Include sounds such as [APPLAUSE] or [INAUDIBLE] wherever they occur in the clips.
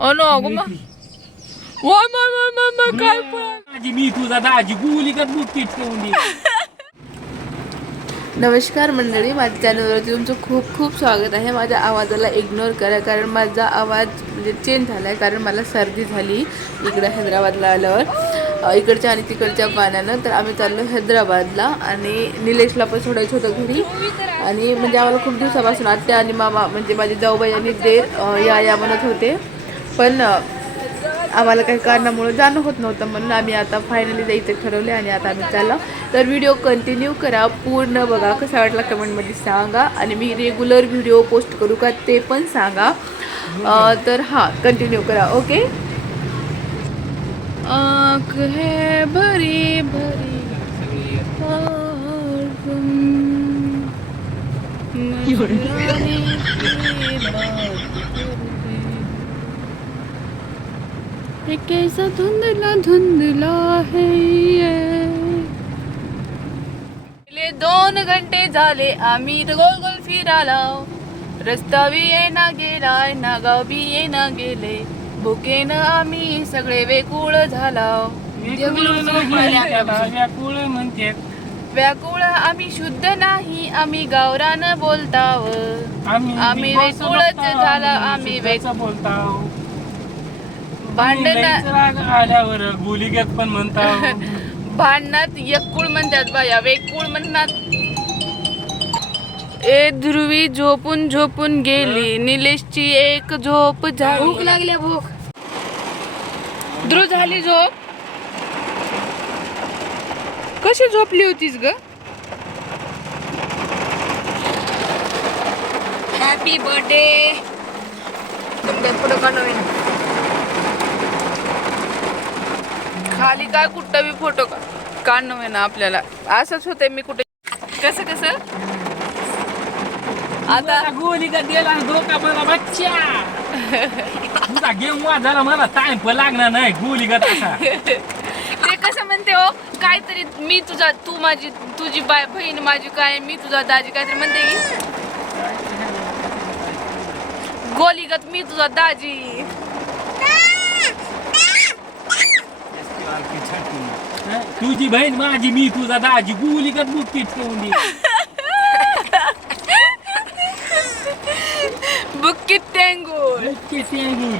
अनो अगो मा ओय माय माय माय माय काय पण? माझी मी तुझा दाजी. गुली का बुट्टी ठेवली [LAUGHS] नमस्कार मंडळी माझ्या चॅनलवरती तुमचं खूप खूप स्वागत आहे. माझ्या आवाजाला इग्नोर करा कारण माझा आवाज म्हणजे चेंज झाला आहे कारण मला सर्दी झाली इकडं हैदराबादला आल्यावर. इकडच्या आणि तिकडच्या पाण्यानं. तर आम्ही चाललो हैदराबादला आणि निलेशला पण सोडायचं होतं घरी. आणि म्हणजे आम्हाला खूप दिवसापासून आत्या आणि मामा म्हणजे माझे जाऊबाई आणि अ, या या म्हणत होते. पण आम्हाला काही कारणामुळे जाणं होत नव्हतं म्हणून आम्ही आता फायनली जायचं ठरवले आणि आता आम्ही चाललो तर व्हिडिओ कंटिन्यू करा. पूर्ण बघा कसा वाटला कमेंटमध्ये सांगा. आणि मी रेग्युलर व्हिडिओ पोस्ट करू का ते पण सांगा. तर हां कंटिन्यू करा ओके आँख है भरी भरी और [LAUGHS] तुम मुस्कुराने की बात करते हे कैसा धुंदला धुंदला है ये। गेले दोन घंटे झाले आम्ही गोल गोल फिराला रस्ता बी येना गेलाय नागाव बी येना गेले. भुकेनं आम्ही सगळे वेकुळ झाला. व्याकुळ म्हणते व्याकुळ आम्ही शुद्ध नाही आम्ही गावरान बोलताव. आम्ही वेकुळच झाला आम्ही वेक बोलताव. भांडण आल्यावर गुलिगत पण म्हणताव [LAUGHS] भांडणात यक्कुळ म्हणतात बाया वेकुळ म्हणतात. ए ध्रुवी झोपून झोपून गेली. निलेशची एक झोप झाली. भूक लागली भूक. ध्रुव झाली झोप? कशी झोपली होतीस ग? हॅपी बर्थडे फोटो काढ खाली काय कुठं बी फोटो का काढणं आहे ना आपल्याला. असंच होतंय मी कुठे कसं कसं? आता गुलिगत गेला धोका मला बच्चा. तुझा गेम वाजायला मला टाइम पण लागणार नाही गुलिगत असा ते कसं म्हणते हो काहीतरी मी तुझा तू माझी तुझी बाय बहीण माझी काय मी तुझा दाजी काहीतरी म्हणते गोलीगत मी तुझा दाजी. तुझी बहीण माझी मी तुझा दाजी. गुलिगत बुट्टी ठेवली बुक्की टेंगूर बुट्टी ठेवली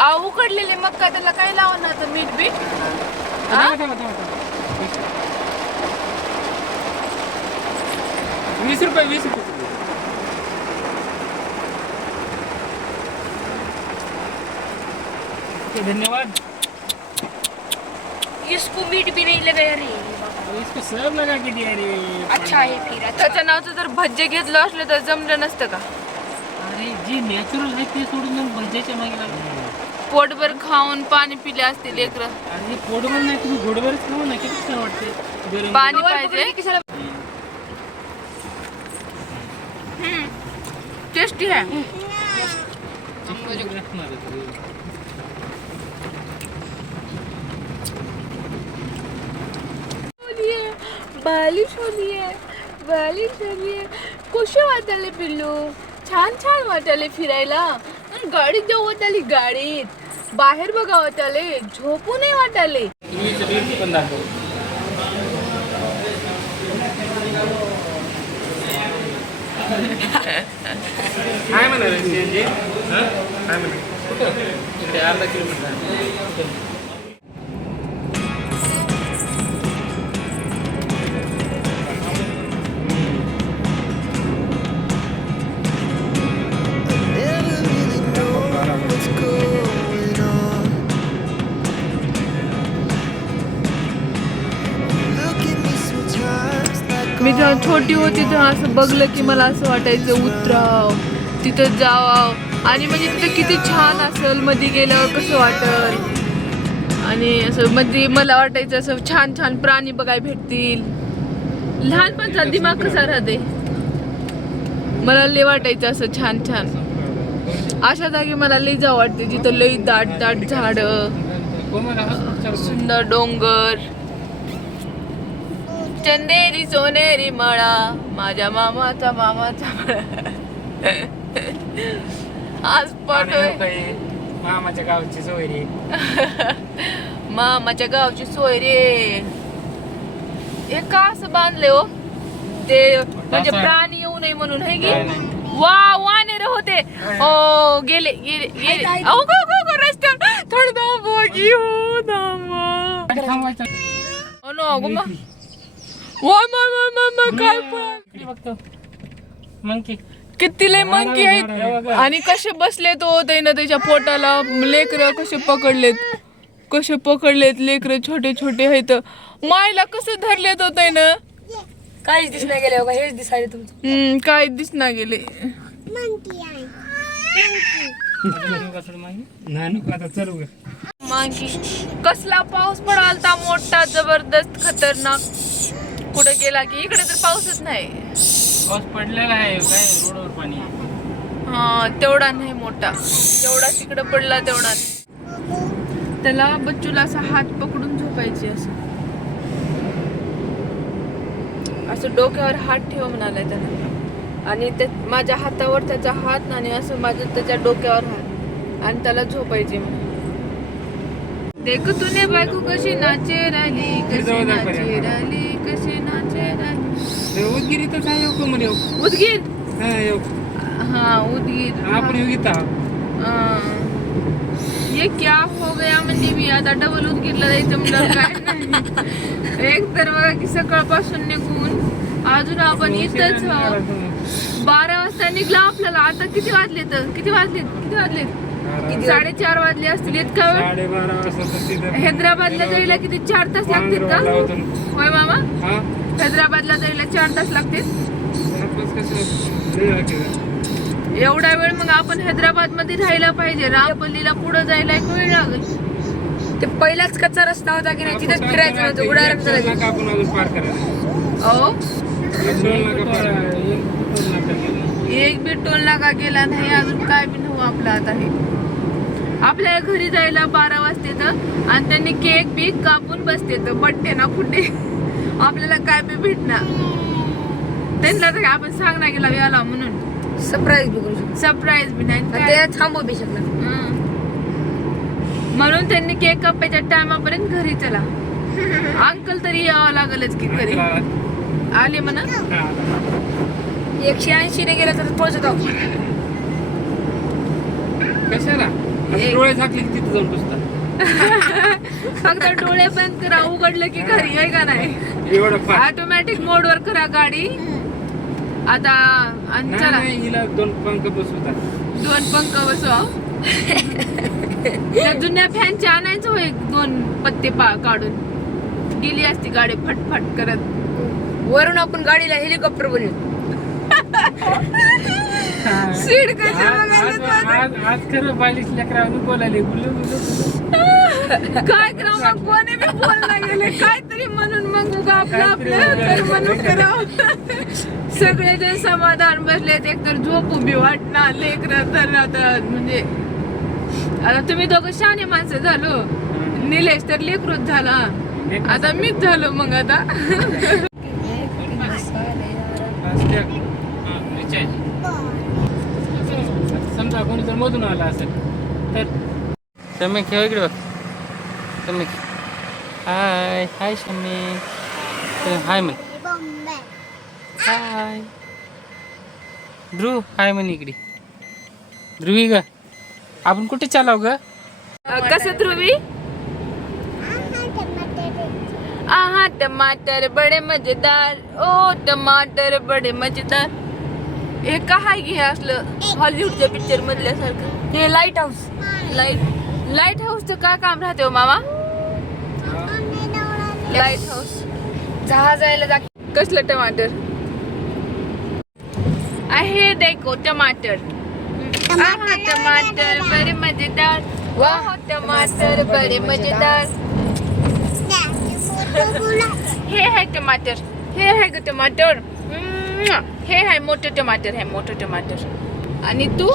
आ उकडलेले मक्का त्याला काय लावणार आता मीठ बीठ? हा? वीस रुपये वीस रुपये. ओके, धन्यवाद. इसको मीट भी नहीं लगाया रे इसको सब लगा के दिया रे। अच्छा है। फिर अच्छा त्याच्या नावचं जर भज्जे घेतलं असलं तर जमलं नसतं का? अरे जे नॅचरल आहे ते सोडून मग भज्याच्या मागे लागला. पोटभर खाऊन पाणी पिले असते लेकरं. अरे पोटभर नाही तुम्ही घोडभरच खाऊ ना किती छान वाटते गरम पाणी पाहिजे. टेस्टी आहे. असणार आहे. ते. बालिश होलीये बालिश होलीये कशी वाटायले पिल्लू। छान छान वाटायले फिरायला। अन गाडीत जाऊ वाटायली गाडीत। बाहेर बघा वाटायले झोपू नाही दाखव काय म्हणा रे CNG? हं? काय म्हणा कुठं? इकडे अर्धा किलोमीटर छोटी होती तेव्हा असं बघलं की मला असं वाटायचं उतराव तिथं जावं. आणि म्हणजे तिथं किती छान असेल मध्ये गेल्यावर कसं वाटल. आणि असं मध्ये मला वाटायचं असं छान छान प्राणी बघायला भेटतील. लहानपणचा दिमाग कसा राहते? मला लय वाटायचं असं छान छान. अशा जागी मला लई जावं वाटते जिथं लई दाट दाट झाड सुंदर डोंगर. चंदेरी सोनेरी मळा माझ्या मामाचा मामाचा मळा. आज पाणी पटोय. मामाच्या गावची सोयरी मामाच्या गावची सोय रे. हे का असं बांधले हो? ते म्हणजे प्राणी येऊ नये म्हणून है नाही. वा वानेर होते. ओ गेले गेले गेले. अहो गो गो गो रस्त्यावर थोडं दाबो हो दाबो नो गो मा वाय माय माय माय माय काय पण. इकडे बघतो मंकी किती लय मंकी आहेत. आणि कसे बसलेत हो त्यानं त्याच्या पोटाला. लेकर कसे पकडलेत. कसे पकडलेत लेकर छोटे छोटे आहेत. मायला कसं धरलेत हो त्यानं काहीच दिसणार गेले बघा हेच दिसायला तुमचं. हम्म, काय दिसना गेले. नाही नको आता चलू ग मागी कसला पाऊस पडालता मोठा जबरदस्त खतरनाक. कुठे गेला की इकडे तर पाऊसच नाही. पाऊस पडलेला आहे काय रोडवर पाणी. हा तेवढा नाही मोठा. जेवढा तिकडे पडला तेवढा त्याला बच्चूला असा हात पकडून झोपायची असं. असं डोक्यावर हात ठेव म्हणालाय त्याला आणि ते माझ्या हातावर त्याचा हात आणि असं माझं त्याच्या डोक्यावर हात. आणि त्याला झोपायचे म्हणे देख तुने बायको कशी नाचे राहिली कशी नाचे. राहिली कशी नाचे राहिली उदगिरी तर काय येऊ येऊ उदगीर? हा हा उदगीर. आपण येऊ ये क्या हो गया म्हणजे मी आता डबल उदगीरला जायचं म्हणलं काय एक तर बघा की सकाळपासून निघून अजून आपण इथंच. बारा वाजता निघला आपल्याला. आता किती वाजले तर किती वाजले किती वाजले साडेचार वाजले असतील इतका? वेळ हैदराबादला जायला किती चार तास लागतील का? होतं. होय मामा? हा? हैदराबादला जायला चार तास लागतील? एवढा वेळ मग आपण हैदराबादमध्ये राहायला पाहिजे. रामपल्लीला पुढे जायला एक वेळ लागेल. ते पहिलाच कच्चा रस्ता होता की नाही? तिथेच फिरायचं अजून पार करायला. अहो एक बी टोल नाका गेला नाही. अजून काय बी नव्हतं आपलं आता हे. आपल्या घरी जायला बारा वाजते तर आणि त्यांनी केक बी कापून बसते तर बड्डे ना कुठे? आपल्याला काय बी भेटणार. त्यांना तर आपण सांगणार गेला याला म्हणून. सरप्राईज बी करू शकतो. सरप्राईज बी नाही. ते थांबू बी शकणार. म्हणून त्यांनी केक कापायच्या टायमापर्यंत घरी चला. अंकल तरी यावं लागलच की घरी. आले म्हणा. एकशे ऐंशी ने गेलं तर जाऊ कशाला? डोळे झाकले की तिथं जाऊन बसतात. फक्त डोळे बंद करा उघडलं की घरी आहे का नाही? एवढं फार. ऑटोमॅटिक मोड वर करा गाडी. आता आणि नाही, चला. नाही, हिला दोन पंख बसवतात. दोन पंख बसवा. त्या जुन्या फॅनचे आणायचं होय दोन पत्ते पा काढून. गेली असती गाडी फटफट करत. वरून आपण गाडीला हेलिकॉप्टर बनवू. सीड कशा आज आज- खरं बालिश लेकरांनी बोलायले गुल्लू गुल्लू काय करा मग? कोणी बी बोलला गेले. काहीतरी म्हणून मग उगा आपलं आपलं तर म्हणून करावं. सगळेजण समाधान बसलेत. एकतर झोप उभी वाटणार लेकर तर आता म्हणजे आता तुम्ही दोघं शहाणे माणसं झालो. निलेश तर लेकरूच झाला. आता मीच झालो मग आता. [LAUGHS] समजा कोणी जर मधून आला असेल तर समी खेळ इकडे बघ. समी हाय हाय शमी हाय म्हण. हाय. ध्रुव हाय म्हण इकडे. ध्रुवी ग. आपण कुठे चालाव ग? कसं ध्रुवी? आहा टमाटर बडे मजेदार. ओ टमाटर बडे मजेदार. हे काय घे असलं हॉलिवूडच्या पिक्चर मधल्यासारखं? हे लाइट हाऊस लाइट लाइट हाऊसचं काय काम राहते हो मामा? लाइट हाऊस जहाजायला जा कसलं टमाटर? आहे देखो टमाटर. आहा टमाटर बड़े मजेदार. वाह टमाटर बड़े मजेदार. हे आहे टमाटर. हे आहे ग टमाटर. हे आहे मोठं टमाटर आहे मोठं टमाटर. आणि तू?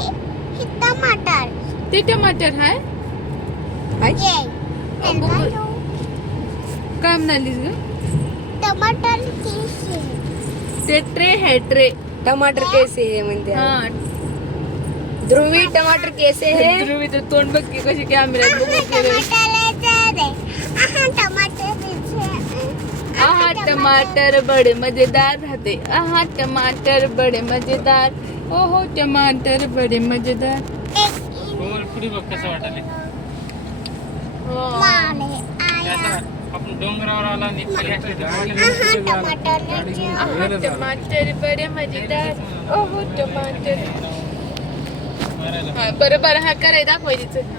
टमाटर. ते टमाटर आहे काय म्हणालीस ग? टमाटर किसी? ते ट्रे आहे ट्रे. टमाटर कैसे हे म्हणते. हा. ध्रुवी टमाटर केसे है? ध्रुवीचं तोंड बघ की कशी कॅमेऱ्यात बघून केलं आहा टमाटर बडे मजेदार राहते. आहा टमाटर बडे मजेदार. हो हो टमाटर बडे मजेदार. गोल पुढे बघ कसं वाटायला हो. आपण डोंगरावर आला आणि आहा टमाटर बडे मजेदार. ओ हो टमाटर. हा बरं बरं. हा कराय दाखवाय तिचं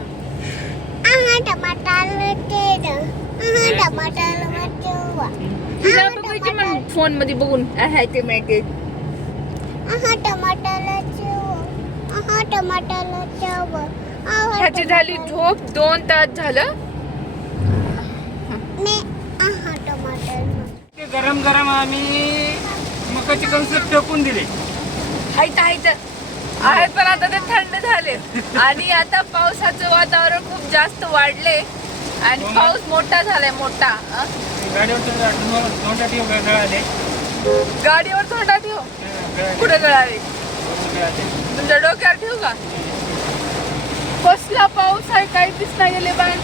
तुला बघायची मग फोनमध्ये बघून आहा टमाटर ह्याची झाली झोप. दोन तास झालं. ते गरम गरम आम्ही मकाची कणसं टाकून दिले. हायत हायत. आहेत पण आता ते थंड झाले. आणि आता पावसाचं वातावरण खूप जास्त वाढले. आणि पाऊस मोठा झालाय मोठा? गाडीवर नोटा ठेव. थोडा कुठे गळावे तुमच्या डोक्यावर ठेवू का? कसला पाऊस आहे काही दिसता गेले बाहेर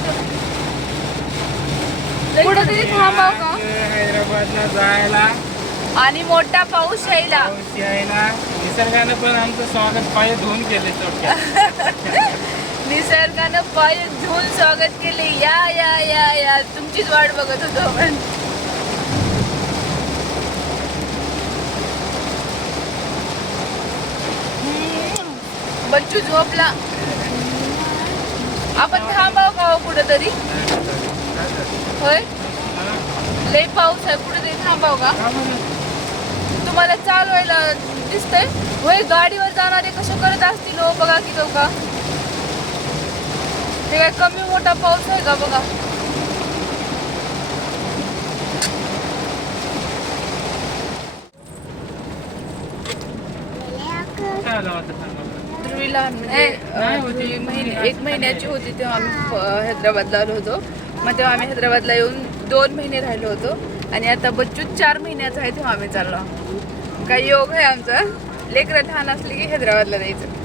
कुठं तरी थांबाव का? हैदराबादला जायला? आणि मोठा पाऊस यायला. निसर्गानं पण आमचं स्वागत पाय धुवून केले थोडक्यात. [LAUGHS] निसर्गानं पाय धुवून स्वागत केले. या या या या. तुमचीच वाट बघत होतो आपण. बच्चू झोपला. आपण थांबाव का हो कुठेतरी? होय? लय पाऊस आहे. कुठेतरी थांबाव का? तुम्हाला चालवायला दिसतंय? होय गाडीवर जाणारे कसं करत असतील हो? बघा की लोक. हे काय कमी मोठा पाऊस आहे का बघा. ध्रुवीला म्हणजे महिने एक महिन्याची होती तेव्हा आम्ही हैदराबादला आलो होतो. मग तेव्हा आम्ही हैदराबादला येऊन दोन महिने राहिलो होतो. आणि आता बच्चू चार महिन्याचा आहे तेव्हा आम्ही चाललो. काही योग आहे आमचा. लेकरं लहान असले की हैदराबादला जायचं.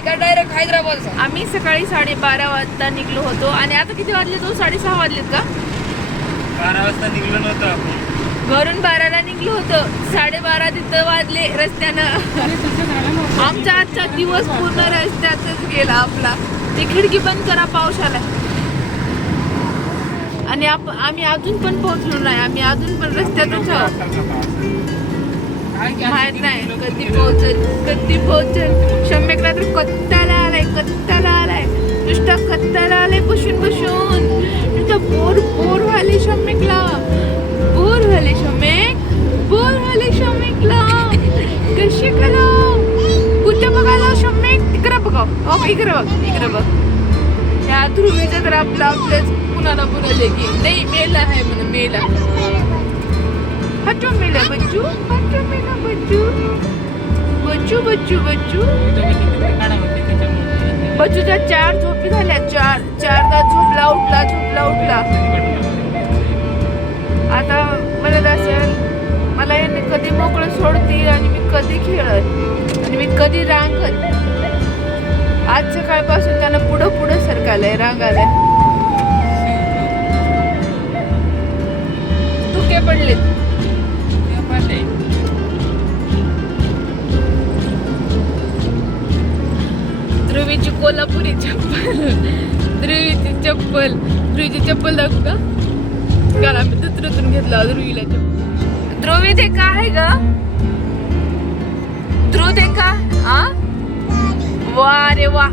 आहे का डायरेक्ट हैदराबाद आम्ही सकाळी साडेबारा वाजता निघलो होतो. आणि आता किती वाजले तो साडेसहा वाजलेत का? बारा वाजता निघलो नव्हतो आपण. घरून बाराला निघलो होतो. साडेबारा तिथं वाजले रस्त्यानं. आमचा आजचा दिवस पूर्ण रस्त्यातच गेला आपला. ती खिडकी बंद करा पाऊस आलाय. आणि आप आम्ही अजून पण पोहोचलो नाही. आम्ही अजून पण रस्त्यातच आहोत. माहीत नाही. कधी पोहोचल कधी पोहोचल. शम्यकला तर कत्ताला आलाय कत्ताला आलाय. नुसता कत्ताला आलाय बसून बसून. नुसता बोर बोर व्हायले शम्यकला बोर व्हायले शम्यक बोर व्हायले शम्यकला कशी करा कुठं बघायला शम्यक तिकडं बघा. हो इकडं बघ इकडं बघ. या ध्रुवीचं तर आपलं आपल्याच कुणाला कुणाला की नाही मेला आहे म्हणून मेला. हटो मेला बच्चू. बच्चू बच्चू बच्चू. काढा बच्चूच्या चार झोपी झाल्या. चार चारदा झोपला उठला झोपला उठला. आता मला दासन मला याने कधी मोकळं सोडतील आणि मी कधी खेळत? आणि मी कधी रांगत? आज सकाळपासून त्यानं पुढं पुढं सरकालय रांगालय. धुके पडलेत. कोल्हापुरी चप्पल. ध्रुवीची चप्पल. ध्रुवीची चप्पल दाखवू का? काल आम्ही दुसऱ्यातून घेतला ध्रुवीला चप्पल. ध्रुवी ते का आहे ग? ध्रुव ते का आ? वा रे वा.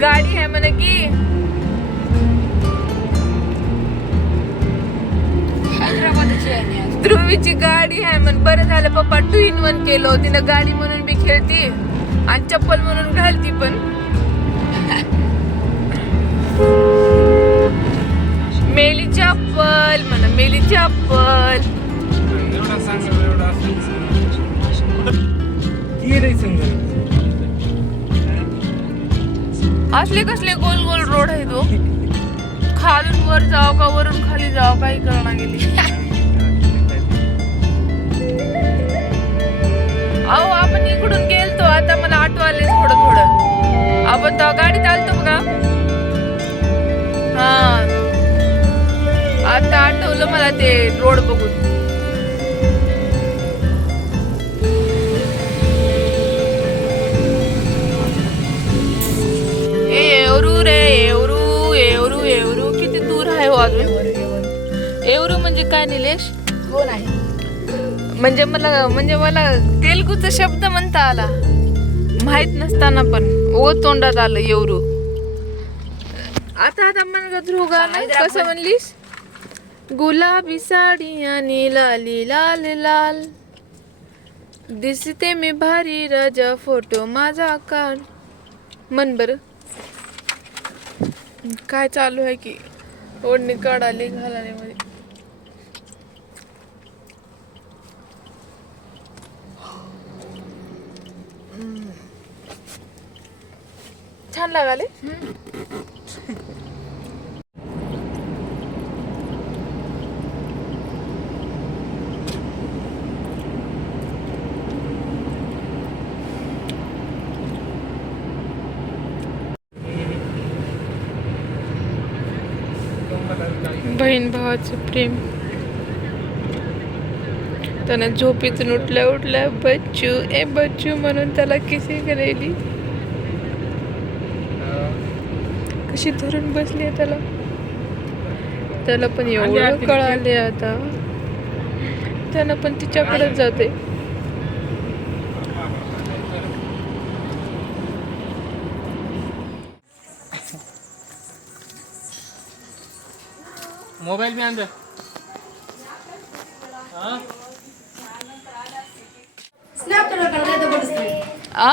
गाडी आहे म्हण की. ध्रुवीची गाडी आहे म्हण. बरं झालं पप्पा टू इन वन केलं तिनं गाडी म्हणून बी खेळती. आणि चप्पल म्हणून घालती पण. मेली चप्पल म्हणा मेली चप्पल एवढा असले कसले गोल गोल रोड आहे तो. खालून वर जाव का वरून खाली जाव काही करणार गेली. अहो आपण इकडून गेलतो आता मला आठवाले थोडं थोडं. आपण तेव्हा गाडीत आलतो बघा. हा. आता आठवलं मला ते रोड बघून. एवरू रे एवरू एवरू एवरू. किती दूर आहे हो अजून? एवरू म्हणजे काय निलेश? हो नाही. म्हणजे मला म्हणजे मला तेलगूचा शब्द म्हणता आला. माहीत नसताना पण. ओ तोंडात आलं एवरू आता आता मन गाणं कसं म्हणलीस? गुलाबी साडी आणि लाली लाल लाल. दिसते मी भारी राजा फोटो माझा काढ मन बर. काय चालू आहे की? ओढणी काढाली घालाले मध्ये. छान लागाले. बहीण भावाचं प्रेम. त्यानं झोपेतून उठल्या उठल्या बच्चू ए बच्चू म्हणून त्याला किसी करायली कशी धरून बसली आहे त्याला? त्याला पण एवढं कळाले आता. त्यानं पण तिच्याकडेच जाते. मोबाईल बी आणजा हा? आ?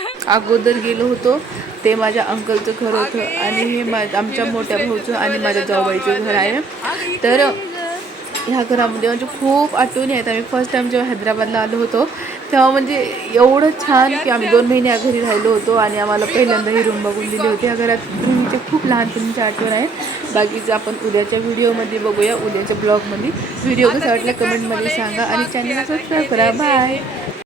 अगोदर गेलो होतो ते माझ्या अंकलचं घर होतं आणि हे मा आमच्या मोठ्या भाऊचं आणि माझ्या जवळचं घर आहे. तर ह्या घरामध्ये म्हणजे खूप आठवणी आहेत. आम्ही फर्स्ट टाइम जेव्हा हैदराबादला आलो होतो तेव्हा म्हणजे एवढं छान की आम्ही दोन महिने या घरी राहिलो होतो आणि आम्हाला पहिल्यांदा ही रूम बघून दिली होती. या घरात म्हणजे खूप लहानपणीच्या आठवण आहे बाकीचं आपण उद्याच्या व्हिडिओमध्ये बघूया उद्याच्या ब्लॉगमध्ये व्हिडिओ कसा वाटला कमेंटमध्ये सांगा आणि चॅनलला सबस्क्राईब करा. बाय